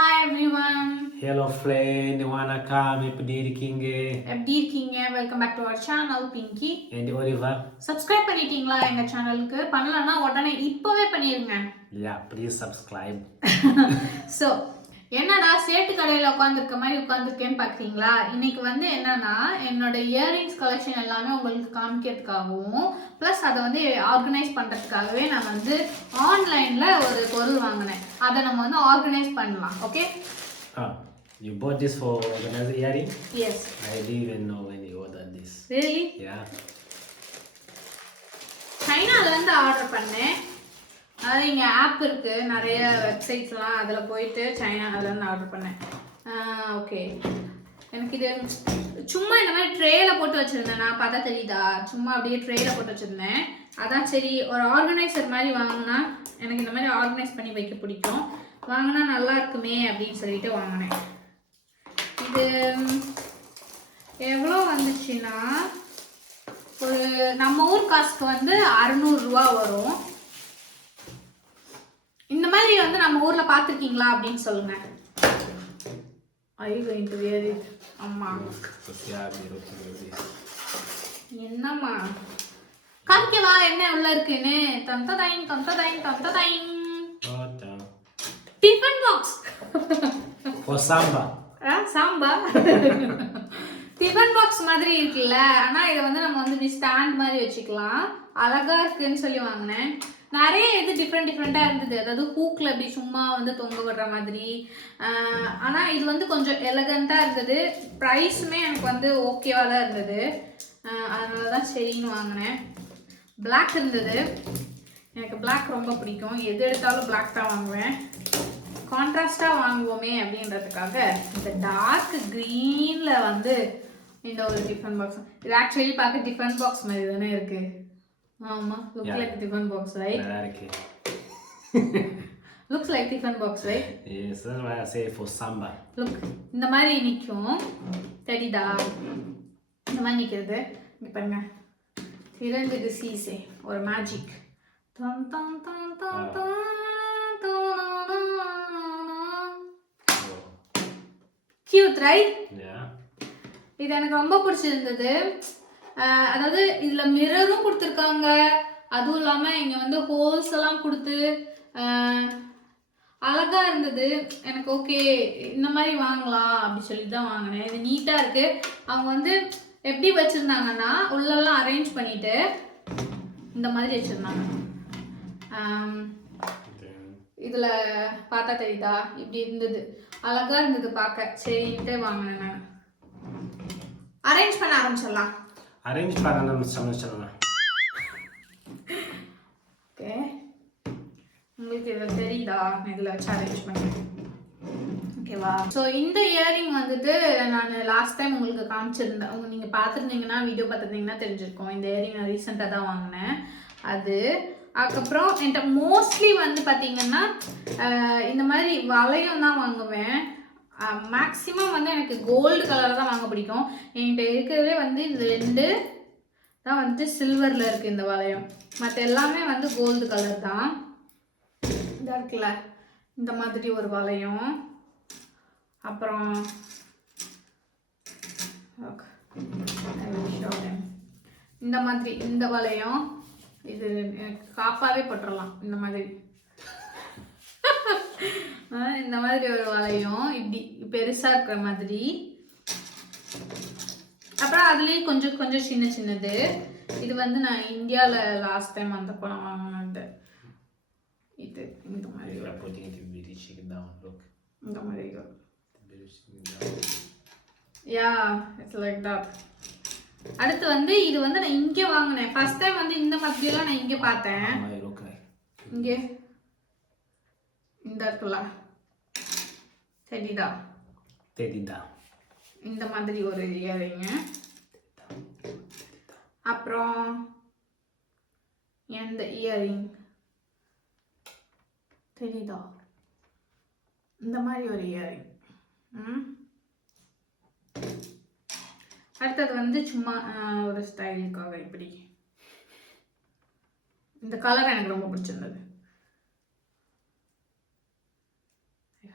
Hi everyone. Hello friend, வணக்கம் எப்படி இருக்கீங்க? எப்படி இருக்கீங்க? Welcome back to our channel Pinky and Oliver. Subscribe பண்ணிட்டீங்களா எங்க சேனலுக்கு? பண்ணலன்னா உடனே இப்பவே பண்ணிருங்க. Yeah, please subscribe. So என்னடா சேட்டு கடையில் உட்காந்துருக்க மாதிரி உட்காந்துருக்கேன்னு பார்க்குறீங்களா? இன்னைக்கு வந்து என்னன்னா என்னோட இயரிங்ஸ் கலெக்ஷன் எல்லாமே உங்களுக்கு காமிக்கிறதுக்காகவும் ப்ளஸ் அதை வந்து ஆர்கனைஸ் பண்ணுறதுக்காகவே நான் வந்து ஆன்லைனில் ஒரு பொருள் வாங்கினேன். அதை நம்ம வந்து ஆர்கனைஸ் பண்ணலாம். Okay? You bought this for organizing earring? Yes. I didn't even know when you ordered this. Really? Yeah. சைனாலேருந்து ஆர்டர் பண்ணேன். அதாவது இங்கே ஆப் இருக்குது, நிறைய வெப்சைட்ஸ்லாம், அதில் போயிட்டு சைனாலேருந்து ஆர்டர் பண்ணேன். ஓகே, எனக்கு இது சும்மா இந்த மாதிரி ட்ரேயில் போட்டு வச்சுருந்தேன். நான் பார்த்தா தெரியுதா, சும்மா அப்படியே ட்ரேயில் போட்டு வச்சுருந்தேன். அதான் சரி ஒரு ஆர்கனைசர் மாதிரி வாங்கினா, எனக்கு இந்த மாதிரி ஆர்கனைஸ் பண்ணி வைக்க பிடிக்கும், வாங்கினா நல்லா இருக்குமே அப்படின்னு சொல்லிட்டு வாங்கினேன். இது எவ்வளோ வந்துச்சுன்னா ஒரு நம்ம ஊர் காசுக்கு வந்து 600 ரூபா வரும். இந்த மாதிரி வந்து நம்ம ஊர்ல பாத்துருக்கீங்களா அப்படின்னு சொல்லுங்க. Are you going to wear it? அம்மா என்னம்மா காமிக்கவா என்ன உள்ள இருக்குன்னு? தந்ததைன் தந்ததைன் தந்ததைன் tiffin box for samba. Samba tiffin box மாதிரி இருக்குல்ல, ஆனா இதை வந்து நம்ம வந்து ஸ்டாண்ட் மாதிரி வச்சுக்கலாம். அழகா இருக்குன்னு சொல்லி வாங்கினேன். நிறைய இது டிஃப்ரெண்ட்டாக இருந்தது. அதாவது ஹூக்கில் அப்படி சும்மா வந்து தொங்க விடுற மாதிரி. ஆனால் இது வந்து கொஞ்சம் எலகண்ட்டாக இருந்தது. ப்ரைஸுமே எனக்கு வந்து ஓகேவாக தான் இருந்தது. அதனால தான் சரின்னு வாங்கினேன். பிளாக் இருந்தது, எனக்கு பிளாக் ரொம்ப பிடிக்கும். எது எடுத்தாலும் பிளாக் தான் வாங்குவேன். கான்ட்ராஸ்டாக வாங்குவோமே அப்படின்றதுக்காக இந்த டார்க் க்ரீனில் வந்து இந்த ஒரு டிஃபன் பாக்ஸ். இது ஆக்சுவலி பார்க்க டிஃபன் பாக்ஸ் மாதிரி தானே இருக்குது. ஆமா, looks like tiffin box, right? Looks like tiffin box, right? Yes, that's why I say for samba. Look, இந்த மாதிரி நிக்கும். தெரியுதா? இந்த மாதிரி நிக்கிறது. இங்க பாருங்க. தெரிஞ்சது சீசே ஒரு மேஜிக். தம் தம் தம் தம் தம். Cute, right? Yeah. இது எனக்கு ரொம்ப பிடிச்சிருந்தது. அதாவது இதில் மிரரும் கொடுத்துருக்காங்க, அதுவும் இல்லாமல் இங்கே வந்து ஹோல்ஸ் எல்லாம் கொடுத்து அழகாக இருந்தது. எனக்கு ஓகே இந்த மாதிரி வாங்கலாம் அப்படி சொல்லி தான் வாங்கினேன். இது நீட்டாக இருக்குது. அவங்க வந்து எப்படி வச்சுருந்தாங்கன்னா உள்ளெல்லாம் அரேஞ்ச் பண்ணிவிட்டு இந்த மாதிரி வச்சுருந்தாங்க. இதில் பார்த்தா தெரியுதா, இப்படி இருந்தது, அழகாக இருந்தது பார்க்க. சரின்ட்டு வாங்கினேன் நான். அரேஞ்ச் பண்ண ஆரம்பிச்சிடலாம். அரேஞ்ச் பண்ணணும் சொல்லலாம். ஓகே, உங்களுக்கு இதில் தெரியுதா, இதில் வச்சு அரேஞ்ச் பண்ணுறேன். ஓகேவா? ஸோ இந்த இயரிங் வந்துட்டு நான் லாஸ்ட் டைம் உங்களுக்கு காமிச்சிருந்தேன். நீங்கள் பார்த்துருந்தீங்கன்னா, வீடியோ பார்த்துருந்தீங்கன்னா தெரிஞ்சிருக்கோம். இந்த இயரிங் நான் ரீசெண்டாக தான் வாங்கினேன். அதுக்கப்புறம் என்கிட்ட மோஸ்ட்லி வந்து பார்த்தீங்கன்னா இந்த மாதிரி வளையம் தான் வாங்குவேன். மேக்ஸிமம் வந்து எனக்கு கோல்டு கலர் தான் வாங்க பிடிக்கும். என்கிட்ட இருக்கிறதே வந்து இந்த 2 தான் வந்து சில்வரில் இருக்குது இந்த வளையம். மற்ற எல்லாமே வந்து கோல்டு கலர் தான். இதாக இருக்குல்ல, இந்த மாதிரி ஒரு வளையம். அப்புறம் இந்த மாதிரி இந்த வளையம். இது எனக்கு காப்பாவே போட்டுடலாம். இந்த மாதிரி இந்த மாதிரி ஒரு வளையம், இப்படி பெருசாக இருக்கிற மாதிரி. அப்புறம் அதுலேயும் கொஞ்சம் கொஞ்சம் சின்ன சின்னது. இது வந்து நான் இந்தியாவில் லாஸ்ட் டைம் அந்த பழம் வாங்கினது. இது இந்த மாதிரி இந்த மாதிரி யா, இட்ஸ் லைக் தட். அடுத்து வந்து இது வந்து நான் இங்கே வாங்கினேன். ஃபர்ஸ்ட் டைம் வந்து இந்த மாதிரிலாம் நான் இங்கே பார்த்தேன். இங்கே இந்த இருக்குல்ல, தெரியுதா? இந்த மாதிரி ஒரு இயரிங்க. அப்புறம் எந்த இயரிங் தெரியுதா? இந்த மாதிரி ஒரு இயரிங். அடுத்தது வந்து சும்மா ஒரு ஸ்டைலுக்காக இப்படி. இந்த கலர் எனக்கு ரொம்ப பிடிச்சிருந்தது.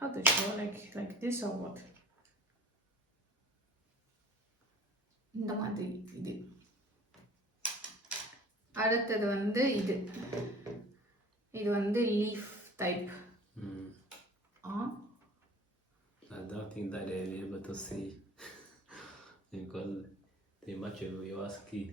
how to show like this or what? இந்த மாதிரி இது. அடுத்தது வந்து இது வந்து leaf type. I don't think that they'll be able to see because they match your skin.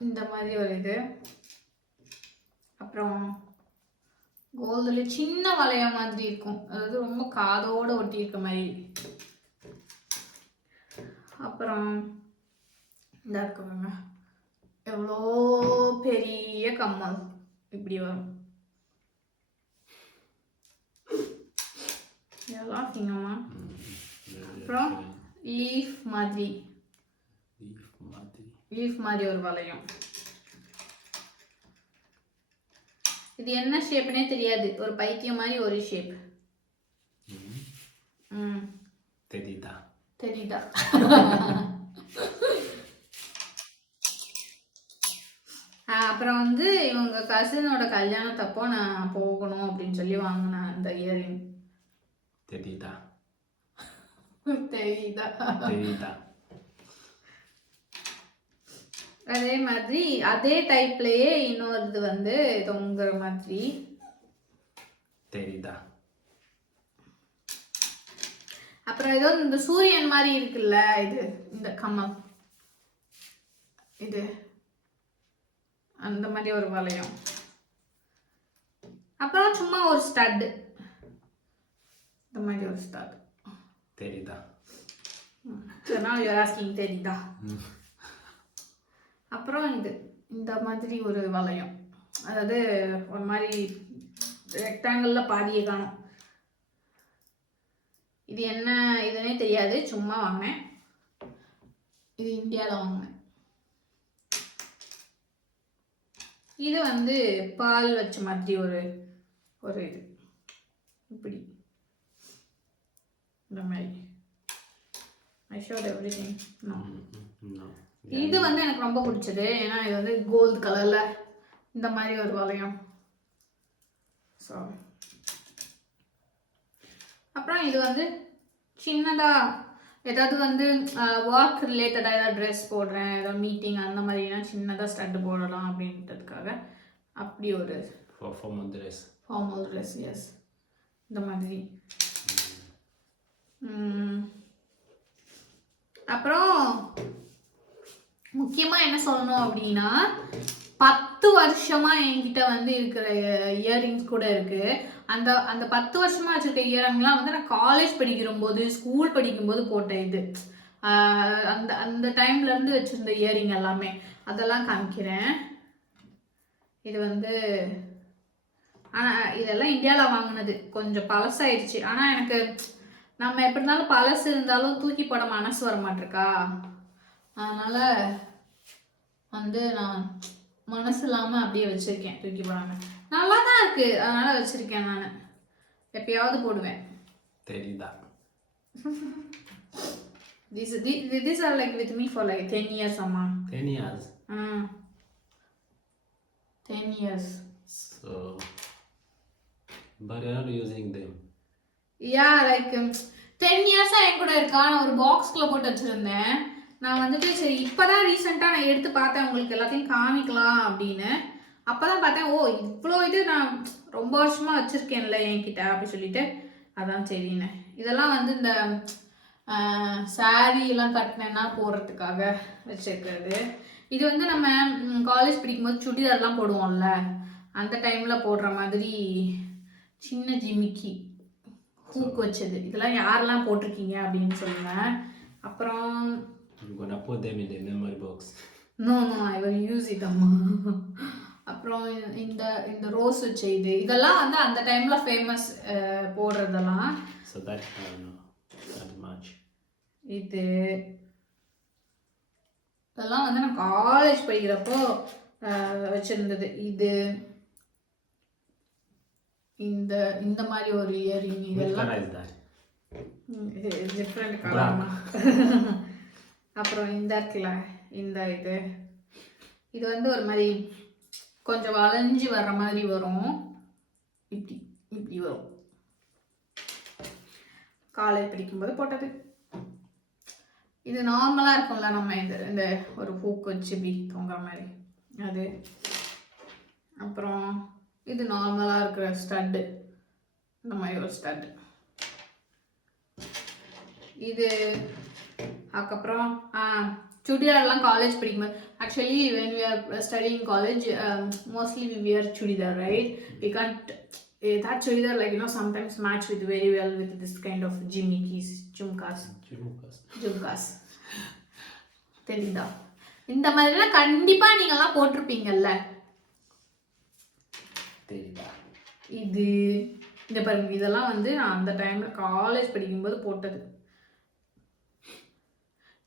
இந்த மாதிரி ஒரு இது. அப்புறம் கோல்டுல சின்ன வளைய மாதிரி இருக்கும், அதாவது ரொம்ப காதோட ஒட்டி இருக்க மாதிரி. அப்புறம் இந்த இருக்குங்க எவ்வளோ பெரிய கம்மல் இப்படி வரும். இதெல்லாம் சிங்கம்மா. அப்புறம் லீஃப் மாதிரி ஒரு வளையம். இது என்ன ஷேப்னே தெரியாது, ஒரு பைத்தியம் மாதிரி ஒரு ஷேப். தெரியுதா? அப்புறம் வந்து இவங்க கசினோட கல்யாணத்தப்போ நான் போகணும் அப்படின்னு சொல்லி வாங்கினேன் அந்த இயரிங். தெரியுதா? அதே மாதிரி அதே டைப்லயே இன்னொரு வந்து தொங்குற மாதிரி. தெரியுதா? அப்புறம் ஏதோ இந்த சூரியன் மாதிரி இருக்குல்ல, இது இந்த கம்மல், இது அந்த மாதிரி ஒரு வளையம். அப்புறம் சும்மா ஒரு ஸ்டட், இந்த மாதிரி ஒரு ஸ்டட். தெரியுதா? தெரியுதா? அப்புறம் இது இந்த மாதிரி ஒரு வளையம், அதாவது ஒரு மாதிரி ரெக்டாங்கிள்ல பாதியை காணும். இது என்ன இதுன்னே தெரியாது, சும்மா வாங்கினேன். இது இந்தியாவில் வாங்கினேன். இது வந்து பால் வச்ச மாதிரி ஒரு இது இப்படி இந்த மாதிரி. I showed everything. No. இது வந்து எனக்கு ரொம்ப பிடிச்சது, ஏன்னா இது வந்து கோல்டு கலர்ல இந்த மாதிரி ஒரு வளையம். ஸோ அப்புறம் இது வந்து சின்னதா ஏதாவது வந்து ஒர்க் ரிலேட்டடாக ஏதாவது ட்ரெஸ் போடுறேன், ஏதாவது மீட்டிங் அந்த மாதிரினா சின்னதாக ஸ்டட்டு போடலாம் அப்படின்றதுக்காக அப்படி ஒரு ஃபார்மல் ட்ரெஸ். எஸ், இந்த மாதிரி. அப்புறம் முக்கியமாக என்ன சொல்லணும் அப்படின்னா, 10 வருஷமா என்கிட்ட வந்து இருக்கிற இயரிங்ஸ் கூட இருக்கு. அந்த 10 வருஷமா வச்சிருக்க இயரிங்லாம் வந்து நான் காலேஜ் படிக்கும்போது, ஸ்கூல் படிக்கும்போது போட்ட இது. அந்த டைம்ல இருந்து வச்சிருந்த இயரிங் எல்லாமே அதெல்லாம் காமிக்கிறேன். இது வந்து இதெல்லாம் இந்தியாவில் வாங்கினது, கொஞ்சம் பழசாயிடுச்சு. ஆனால் எனக்கு நம்ம எப்படி இருந்தாலும் பழசு இருந்தாலும் தூக்கி போட மனசு வர மாட்டிருக்கா, அதனால வந்து நான் மனசு இல்லாமல் அப்படியே வச்சிருக்கேன், தூக்கி போடாம. நல்லா தான் இருக்கு, அதனால வச்சிருக்கேன். நான் எப்பயாவது போடுவேன். தெரியுதா? These are like with me for like 10 years, amma. 10 years? 10 years. So, but you're not using them? Yeah, like 10 years என் கூட இருக்கா. நான் ஒரு பாக்ஸ்குள்ள போட்டு வச்சிருந்தேன். நான் வந்துட்டு சரி இப்போதான் ரீசெண்டாக நான் எடுத்து பார்த்தேன், உங்களுக்கு எல்லாத்தையும் காமிக்கலாம் அப்படின்னு. அப்போதான் பார்த்தேன், ஓ இவ்வளோ இது நான் ரொம்ப வருஷமாக வச்சுருக்கேன்ல என்கிட்ட அப்படி சொல்லிட்டு, அதான் சரிண்ணே. இதெல்லாம் வந்து இந்த சாரீலாம் கட்டினேன்னா போடுறதுக்காக வச்சுருக்கிறது. இது வந்து நம்ம காலேஜ் படிக்கும்போது சுடிதார்லாம் போடுவோம்ல, அந்த டைமில் போடுற மாதிரி சின்ன ஜிமிக்கி ஹூக் வச்சது. இதெல்லாம் யாரெல்லாம் போட்டிருக்கீங்க அப்படின்னு சொல்லுங்க. அப்புறம் I'm gonna put them in the memory box. No, I will use it, அம்மா. அப்புறம் இந்த ரோஸ் வச்ச இதெல்லாம் வந்து அந்த டைம்ல ஃபேமஸ் போடுறதெல்லாம். So that I don't know that much. இதெல்லாம் வந்து நான் காலேஜ் படிக்கிறப்போ வச்சிருந்தது. இந்த மாதிரி ஒரு இயரிங். இதெல்லாம் டிஃப்ரெண்ட் கலர். அப்புறம் இந்த இருக்குல்ல, இது வந்து ஒரு மாதிரி கொஞ்சம் வளைஞ்சு வர்ற மாதிரி வரும். இப்படி இப்படி வரும். காலேஜ் படிக்கும்போது போட்டது. இது நார்மலாக இருக்கும்ல, நம்ம இந்த ஒரு ஹூக் வச்சு இப்படி தொங்குற மாதிரி அது. அப்புறம் இது நார்மலாக இருக்கிற ஸ்டட்டு, இந்த மாதிரி ஒரு ஸ்டட்டு. இது அதுக்கப்புறம் சுடிதார்லாம் காலேஜ் படிக்கும்போது, actually when we are studying college, mostly we wear chudidar, right? We can't that chudidar, like, you know, sometimes match with very well with this kind of jimikis, jumkas. தெரியுதா? இந்த மாதிரிலாம் கண்டிப்பா நீங்கலாம் போட்டிருப்பீங்கல்ல. தெரியுதா? இது இந்த பாருங்க, இதெல்லாம் வந்து நான் அந்த டைம்ல காலேஜ் படிக்கும்போது போட்டது.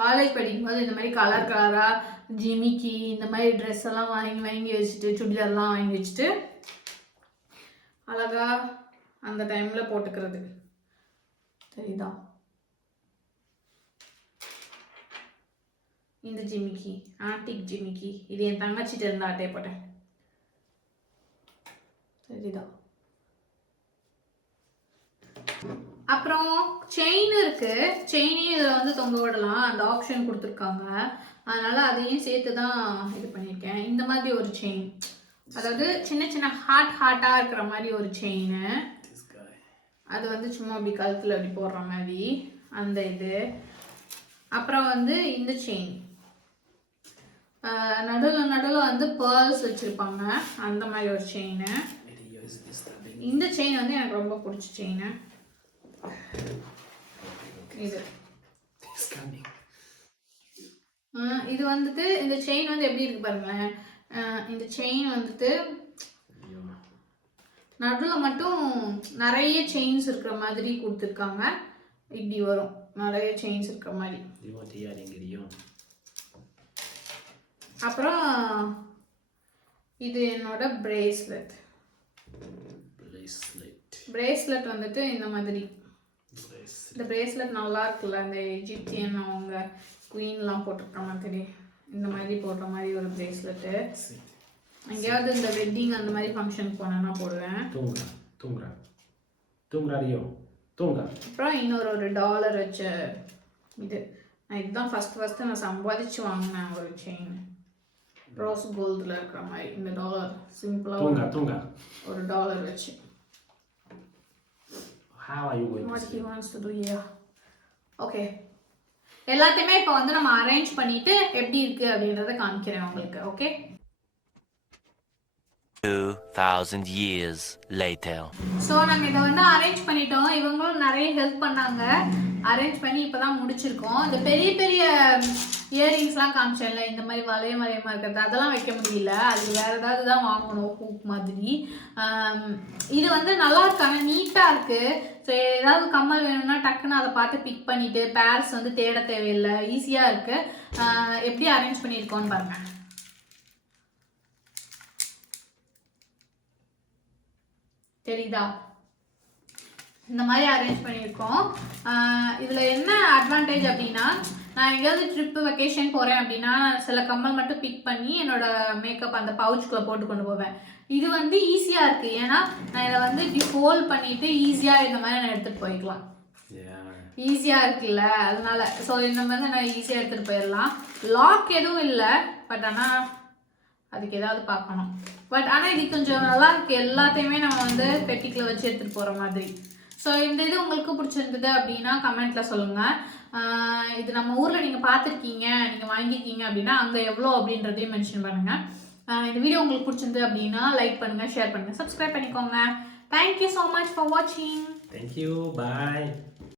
காலேஜ் படிக்கும்போது இந்த மாதிரி கலர் கலராக ஜிமிக்கி இந்த மாதிரி ட்ரெஸ் எல்லாம் வாங்கி வச்சுட்டு, சுடிதார்லாம் வாங்கி வச்சுட்டு அழகா அந்த டைமில் போட்டுக்கிறது. தெரியுதா? இந்த ஜிமிக்கி ஆன்டிக் ஜிமிக்கி, இது என் தங்கச்சிட்டு இருந்த ஆட்டையை போட்டேன். தெரியுதா? அப்புறம் செயின் இருக்கு. செயினையும் இதில் வந்து தொங்க விடலாம், அந்த ஆப்ஷன் கொடுத்துருக்காங்க. அதனால அதையும் சேர்த்து தான் இது பண்ணியிருக்கேன். இந்த மாதிரி ஒரு செயின், அதாவது சின்ன சின்ன ஹார்ட்டாக இருக்கிற மாதிரி ஒரு செயின். அது வந்து சும்மா அப்படி கழுத்தில் அப்படி போடுற மாதிரி அந்த இது. அப்புறம் வந்து இந்த செயின் நடுவில் வந்து பேர்ல்ஸ் வச்சுருப்பாங்க, அந்த மாதிரி ஒரு செயின். இந்த செயின் வந்து எனக்கு ரொம்ப பிடிச்ச செயின். இது வந்துட்டு இந்த செயின் வந்து எப்படி இருக்கு பாருங்களேன். இந்த செயின் வந்துட்டு நடுவில் மட்டும் நிறைய செயின்ஸ் இருக்கிற மாதிரி கொடுத்துருக்காங்க. இப்படி வரும், நிறைய செயின்ஸ் இருக்கிற மாதிரி. அப்புறம் இது என்னோட பிரேஸ்லெட். பிரேஸ்லெட் வந்துட்டு இந்த மாதிரி. இந்த பிரேஸ்லெட் நல்லா இருக்குல்ல, இந்த எஜிப்தியன் அவங்க குயின்லாம் போட்டிருக்க மாதிரி, இந்த மாதிரி போடுற மாதிரி ஒரு பிரேஸ்லெட்டு. எங்கேயாவது இந்த வெட்டிங் அந்த மாதிரி ஃபங்க்ஷனுக்கு போனேன்னா போடுவேன். அப்புறம் இன்னொரு $1 வச்ச இது. நான் இதுதான் ஃபஸ்ட்டு நான் சம்பாதிச்சு வாங்கினேன் ஒரு செயின். ரோஸ் கோல்டில் இருக்கிற மாதிரி இந்த டாலர், சிம்பிளாக ஒரு $1 வச்சு. How are you going what to he wants to do here. Okay, எல்லாத்தையுமே இப்போ வந்து நம்ம அரேஞ்ச் பண்ணிட்டு எப்படி இருக்கு அப்படின்றத காமிக்கிறேன் உங்களுக்கு. Okay, 2000 years later. ஸோ நாங்கள் இதை வந்து அரேஞ்ச் பண்ணிட்டோம். இவங்களும் நிறைய ஹெல்ப் பண்ணாங்க. அரேஞ்ச் பண்ணி இப்போ தான் முடிச்சிருக்கோம். இந்த பெரிய பெரிய இயரிங்ஸ்லாம் காமிச்சேன்ல, இந்த மாதிரி வளையமா இருக்கிறது, அதெல்லாம் வைக்க முடியல. அதுக்கு வேறு ஏதாவது தான் வாங்கணும், ஹூக் மாதிரி. இது வந்து நல்லா இருக்காங்க, நீட்டாக இருக்குது. ஸோ ஏதாவது கம்மல் வேணும்னா டக்குன்னு அதை பார்த்து பிக் பண்ணிவிட்டு பேர்ஸ் வந்து தேட தேவையில்லை, ஈஸியாக இருக்குது. எப்படி அரேஞ்ச் பண்ணியிருக்கோன்னு பாருங்கள். தெரியுதா? இந்த மாதிரி அரேஞ்ச் பண்ணியிருக்கோம். இதில் என்ன அட்வான்டேஜ் அப்படின்னா, நான் எங்கேயாவது ட்ரிப்பு வெக்கேஷன் போகிறேன் அப்படின்னா சில கம்மல் மட்டும் பிக் பண்ணி என்னோட மேக்கப் அந்த பவுச்சுக்குள்ளே போட்டு கொண்டு போவேன். இது வந்து ஈஸியாக இருக்குது, ஏன்னா நான் இதை வந்து இப்படி ஃபோல்ட் பண்ணிவிட்டு ஈஸியாக இந்த மாதிரி நான் எடுத்துகிட்டு போய்க்கலாம். ஈஸியாக இருக்குல்ல, அதனால ஸோ இந்த மாதிரி நான் ஈஸியாக எடுத்துகிட்டு போயிடலாம். லாக் எதுவும் இல்லை, பட் ஆனால் அதுக்கு ஏதாவது பார்க்கணும். பட் ஆனால் இது கொஞ்சம் நல்லா இருக்குது. எல்லாத்தையுமே நம்ம வந்து பெட்டிக்கில் வச்சு எடுத்துகிட்டு போகிற மாதிரி. ஸோ இந்த இது உங்களுக்கு பிடிச்சிருந்தது அப்படின்னா கமெண்ட்டில் சொல்லுங்கள். இது நம்ம ஊரில் நீங்கள் பார்த்துருக்கீங்க, நீங்கள் வாங்கியிருக்கீங்க அப்படின்னா அங்கே எவ்வளோ அப்படின்றதையும் மென்ஷன் பண்ணுங்கள். இந்த வீடியோ உங்களுக்கு பிடிச்சிருந்தது அப்படின்னா லைக் பண்ணுங்கள், ஷேர் பண்ணுங்கள், சப்ஸ்கிரைப் பண்ணிக்கோங்க. தேங்க்யூ ஸோ மச் ஃபார் வாட்சிங். Thank you. Bye.